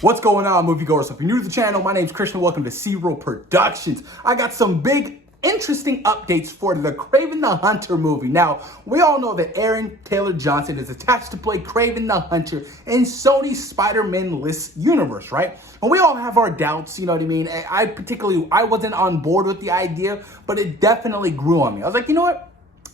What's going on, moviegoers? If you're new to the channel, my name's Christian. Welcome to Zero Productions. I got some big, interesting updates for the Kraven the Hunter movie. Now, we all know that Aaron Taylor Johnson is attached to play Kraven the Hunter in Sony's Spider-Man-less universe, right? And we all have our doubts, you know what I mean? I wasn't on board with the idea, but it definitely grew on me. I was like, you know what?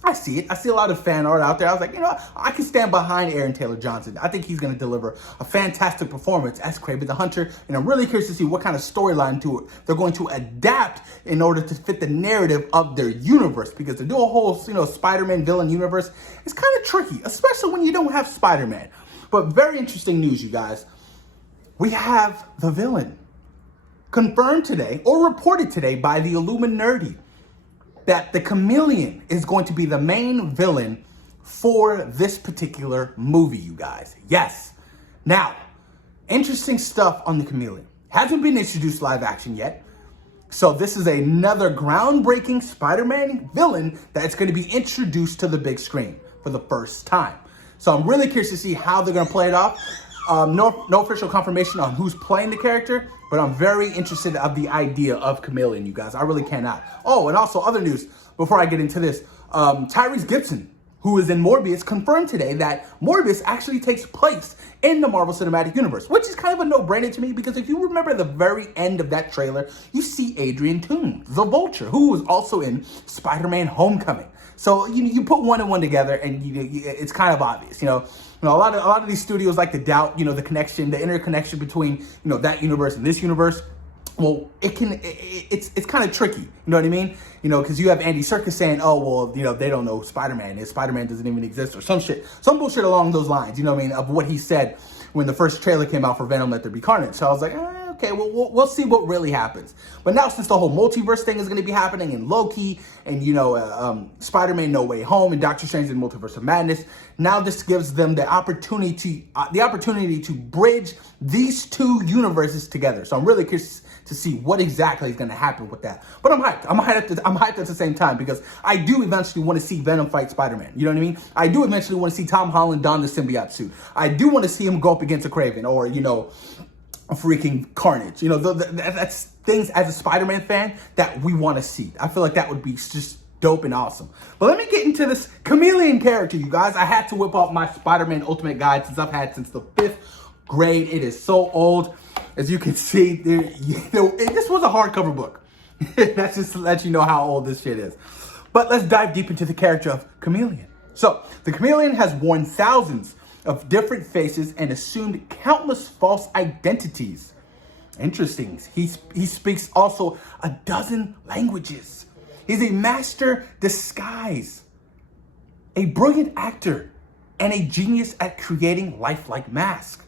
I see it. I see a lot of fan art out there. I was like, you know what? I can stand behind Aaron Taylor Johnson. I think he's going to deliver a fantastic performance as Kraven the Hunter. And I'm really curious to see what kind of storyline to it they're going to adapt in order to fit the narrative of their universe. Because to do a whole, Spider-Man villain universe is kind of tricky, especially when you don't have Spider-Man. But very interesting news, you guys. We have the villain confirmed today or reported today by the Illuminati that the Chameleon is going to be the main villain for this particular movie, you guys. Yes. Now, interesting stuff on the Chameleon. Hasn't been introduced live action yet. So this is another groundbreaking Spider-Man villain that's going to be introduced to the big screen for the first time. So I'm really curious to see how they're going to play it off. No official confirmation on who's playing the character, but I'm very interested of the idea of Chameleon, you guys. I really cannot. Oh, and also other news before I get into this. Tyrese Gibson, who is in Morbius, confirmed today that Morbius actually takes place in the Marvel Cinematic Universe, which is kind of a no-brainer to me because if you remember the very end of that trailer, you see Adrian Toomes, the Vulture, who was also in Spider-Man Homecoming. So you put one and one together, and it's kind of obvious. A lot of these studios like to doubt, the connection, the interconnection between that universe and this universe. Well, it's kind of tricky. You know what I mean? Because you have Andy Serkis saying, oh, well, they don't know Spider-Man is. Spider-Man doesn't even exist or some bullshit along those lines. You know what I mean? Of what he said when the first trailer came out for Venom: Let There Be Carnage. So I was like, okay, well, we'll see what really happens. But now since the whole multiverse thing is going to be happening in Loki and, Spider-Man No Way Home and Doctor Strange in Multiverse of Madness, now this gives them the opportunity to bridge these two universes together. So I'm really curious to see what exactly is going to happen with that. But I'm hyped. I'm hyped at the same time because I do eventually want to see Venom fight Spider-Man. You know what I mean? I do eventually want to see Tom Holland don the symbiote suit. I do want to see him go up against a Kraven or, a freaking Carnage. That's things as a Spider-Man fan that we want to see. I feel like that would be just dope and awesome. But let me get into this Chameleon character, you guys. I had to whip out my Spider-Man Ultimate Guide since I've had since the 5th grade. It is so old. As you can see, this was a hardcover book. That's just to let you know how old this shit is. But let's dive deep into the character of Chameleon. So, the Chameleon has worn thousands of different faces and assumed countless false identities. Interesting. He speaks also a dozen languages. He's a master disguise, a brilliant actor, and a genius at creating lifelike masks.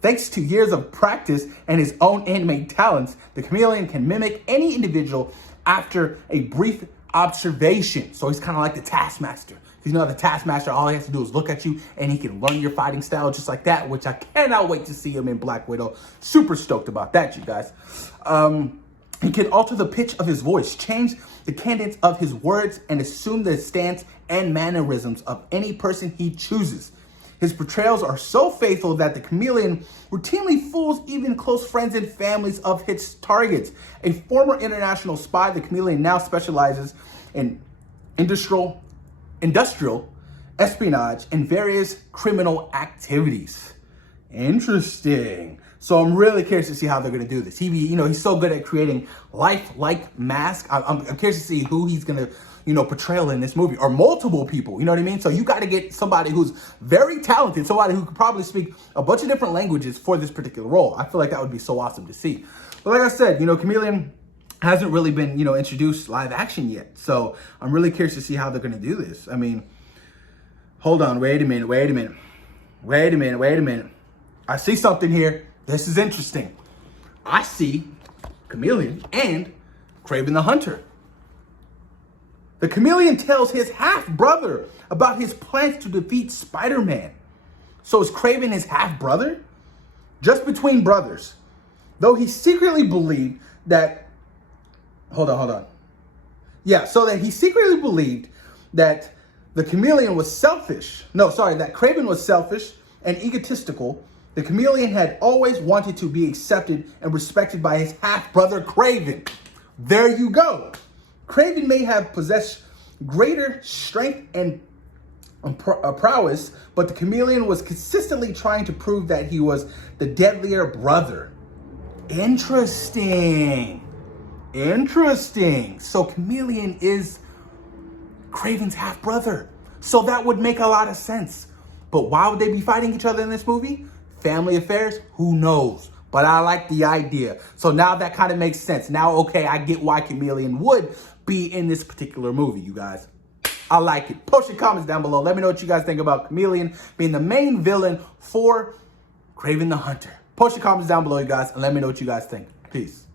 Thanks to years of practice and his own animated talents, the Chameleon can mimic any individual after a brief observation. So he's kind of like the Taskmaster. The Taskmaster, all he has to do is look at you and he can learn your fighting style just like that, which I cannot wait to see him in Black Widow. Super stoked about that, you guys. He can alter the pitch of his voice, change the cadence of his words, and assume the stance and mannerisms of any person he chooses. His portrayals are so faithful that the Chameleon routinely fools even close friends and families of his targets. A former international spy, the Chameleon now specializes in industrial espionage and various criminal activities. Interesting. So I'm really curious to see how they're going to do this. He's so good at creating lifelike masks. I'm curious to see who he's going to portrayal in this movie, or multiple people, you know what I mean? So you got to get somebody who's very talented, somebody who could probably speak a bunch of different languages for this particular role. I feel like that would be so awesome to see. But like I said, Chameleon hasn't really been, introduced live action yet. So I'm really curious to see how they're going to do this. I mean, hold on, wait a minute. I see something here. This is interesting. I see Chameleon and Kraven the Hunter. The Chameleon tells his half-brother about his plans to defeat Spider-Man. So is Kraven his half-brother? Just between brothers. Though he secretly believed that... Hold on. Yeah, so that he secretly believed that the Chameleon was selfish. No, sorry, that Kraven was selfish and egotistical The chameleon had always wanted to be accepted and respected by his half-brother Kraven. There you go. Kraven may have possessed greater strength and prowess, but the chameleon was consistently trying to prove that he was the deadlier brother. Interesting. So Chameleon is Kraven's half-brother. So that would make a lot of sense. But why would they be fighting each other in this movie? Family affairs? Who knows? But I like the idea. So now that kind of makes sense. Now, okay, I get why Chameleon would be in this particular movie, you guys. I like it. Post your comments down below. Let me know what you guys think about Chameleon being the main villain for Kraven the Hunter. Post your comments down below, you guys, and let me know what you guys think. Peace.